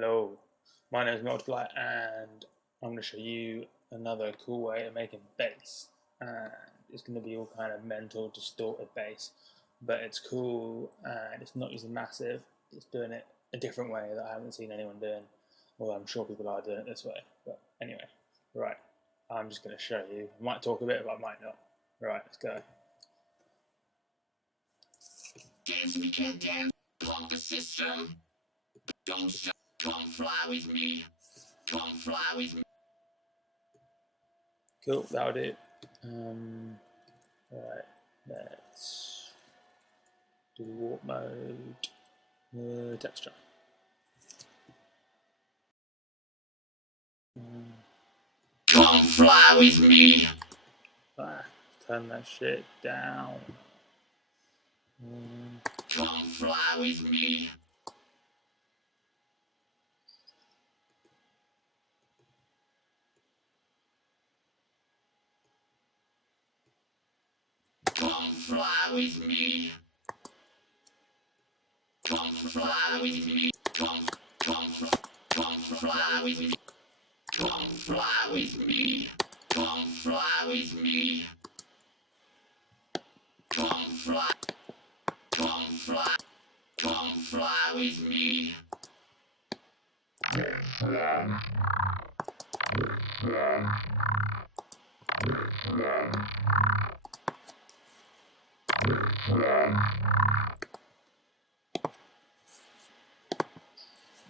Hello, my name is Multiplier and I'm going to show you another cool way of making bass. And it's going to be all kind of mental, distorted bass, but it's cool and it's not using massive, it's doing it a different way that I haven't seen anyone doing, although I'm sure people are doing it this way. But anyway, right, I'm just going to show you. I might talk a bit, but I might not. Right, let's go. Dance, we can dance, pump the system. Don't stop, come fly with me. Come fly with me. Cool, that'll do. Right, let's do warp mode, texture. Come fly with me. Turn that shit down. Come fly with me. Come fly with me. Come fly with me. Come fly with me. Come fly with me. Come fly with me. Come fly. Come fly. Come fly with me.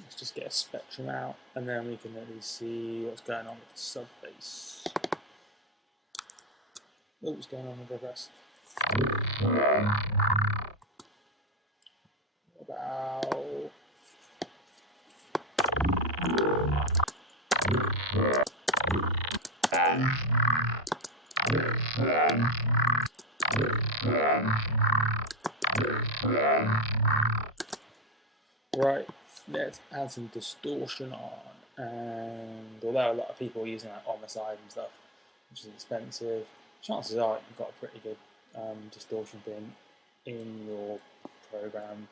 Let's just get a spectrum out and then we can at least see what's going on with the sub bass. Oh, what's going on with the rest? About right, let's add some distortion on, and although a lot of people are using like on the side and stuff, which is expensive, chances are you've got a pretty good distortion thing in your program.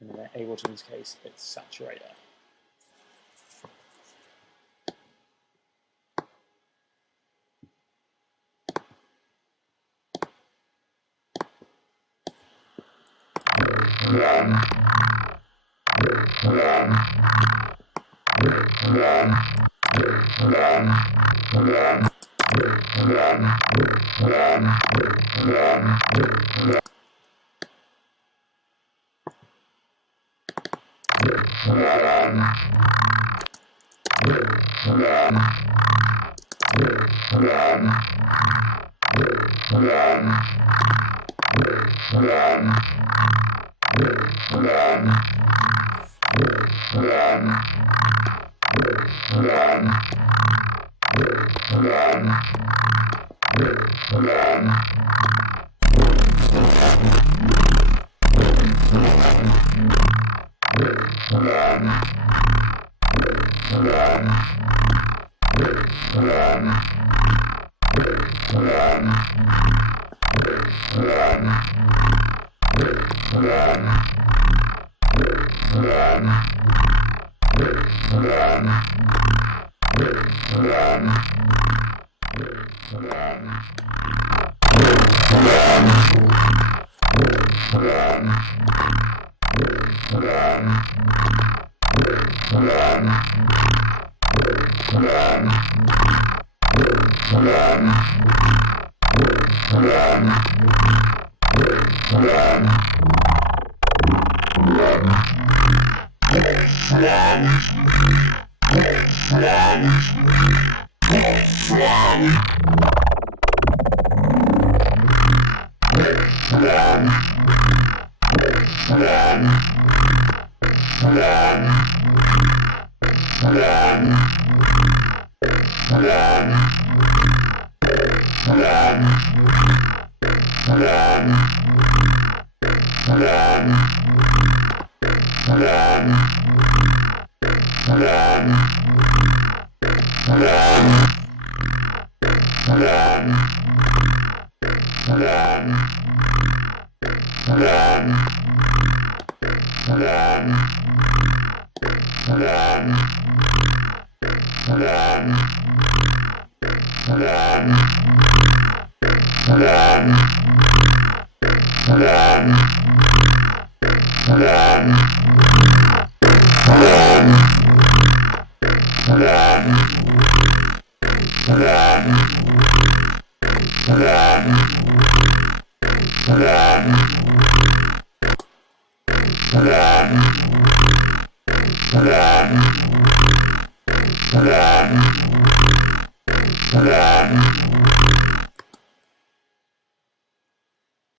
And in Ableton's case, it's saturator.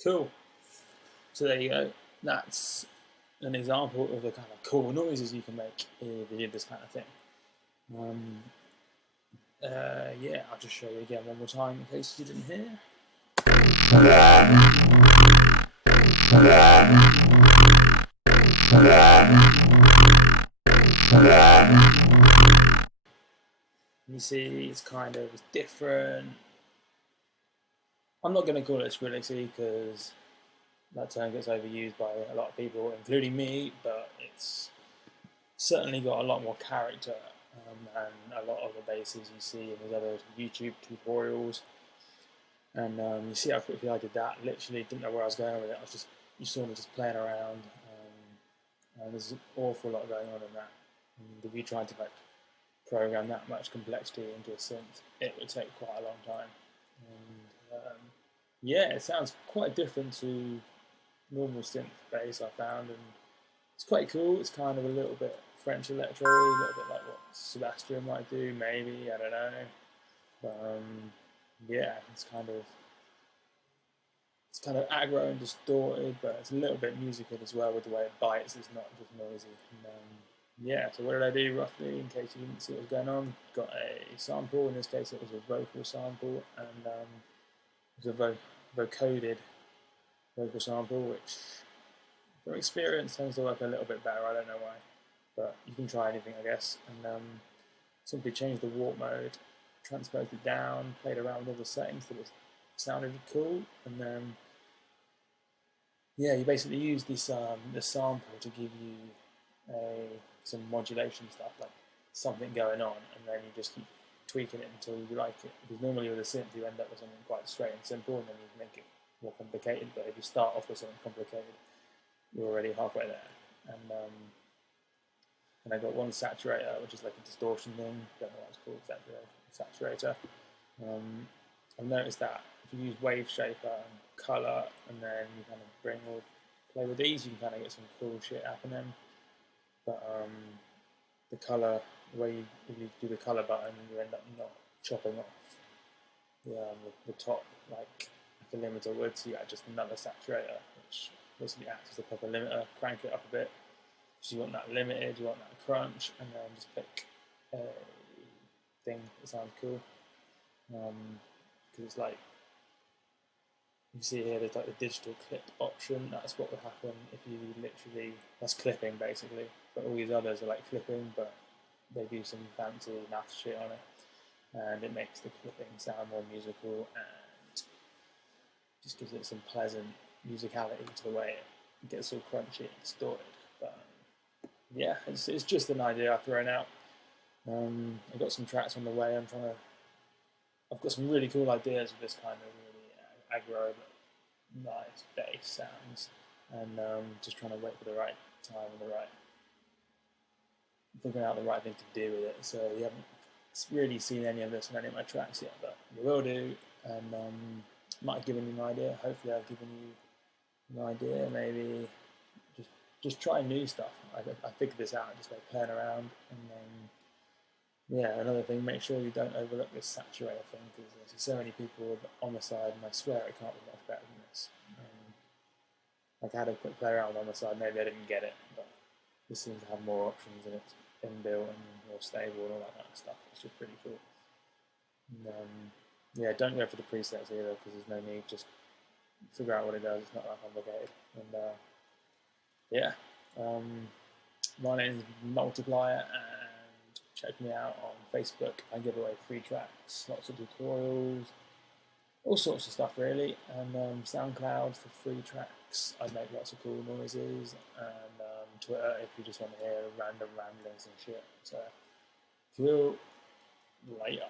Cool. So there you go. That's an example of the kind of cool noises you can make if you did this kind of thing. Yeah, I'll just show you again one more time in case you didn't hear. You see, it's kind of different. I'm not going to call it Skrillex-y because that term gets overused by a lot of people, including me, but it's certainly got a lot more character than a lot of the basses you see in these other YouTube tutorials. And you see how quickly I did that. Literally didn't know where I was going with it. You saw me just playing around. And there's an awful lot going on in that. And if you tried to like program that much complexity into a synth, it would take quite a long time. And yeah, it sounds quite different to normal synth bass I found, and it's quite cool. It's kind of a little bit French electro, a little bit like what Sebastian might do, maybe, I don't know. But yeah, it's kind of aggro and distorted, but it's a little bit musical as well with the way it bites. It's not just noisy. And, yeah, so what did I do roughly, in case you didn't see what was going on? Got a sample. In this case, it was a vocal sample, and it was a vocoded vocal sample, which from experience tends to work a little bit better. I don't know why, but you can try anything, I guess. And simply changed the warp mode, transposed it down, played around with all the settings so it sounded cool, and then yeah, you basically use this sample to give you some modulation stuff, like something going on, and then you just keep tweaking it until you like it. Because normally with a synth you end up with something quite straight and simple, and then you make it more complicated. But if you start off with something complicated, you're already halfway there. And I got one saturator, which is like a distortion thing. Don't know what it's called, saturator. I've noticed that if you use wave shaper and color, and then you kind of play with these, you can kind of get some cool shit happening. But the color, if you do the color button, you end up not chopping off the top like a limiter would. So you add just another saturator, which basically acts as the proper limiter. Crank it up a bit. So you want that limited, you want that crunch, and then just pick a thing that sounds cool. Because it's like, you see here, there's like the digital clip option. That's what would happen if you literally, that's clipping basically. But all these others are like clipping, but they do some fancy math shit on it. And it makes the clipping sound more musical and just gives it some pleasant musicality to the way it gets all crunchy and distorted. But yeah, it's just an idea I've thrown out. I've got some tracks on the way. I've got some really cool ideas with this kind of really aggro, nice bass sounds, and just trying to wait for the right time and figuring out the right thing to do with it. So you haven't really seen any of this in any of my tracks yet, but you will do, and might have given you an idea. Hopefully I've given you an idea. Maybe just try new stuff. I figured this out just by playing around, and yeah, another thing, make sure you don't overlook this saturator thing, because there's so many people on the side, and I swear it can't be much better than this. Like I had a quick play around on the side, maybe I didn't get it, but this seems to have more options, and it's inbuilt and more stable and all that kind of stuff. It's just pretty cool. And, yeah, don't go for the presets either, because there's no need. Just figure out what it does. It's not that complicated. And yeah, my name is Multiplier, and check me out on Facebook. I give away free tracks, lots of tutorials, all sorts of stuff really, and SoundCloud for free tracks. I make lots of cool noises, and Twitter if you just want to hear random ramblings and shit. So, feel later.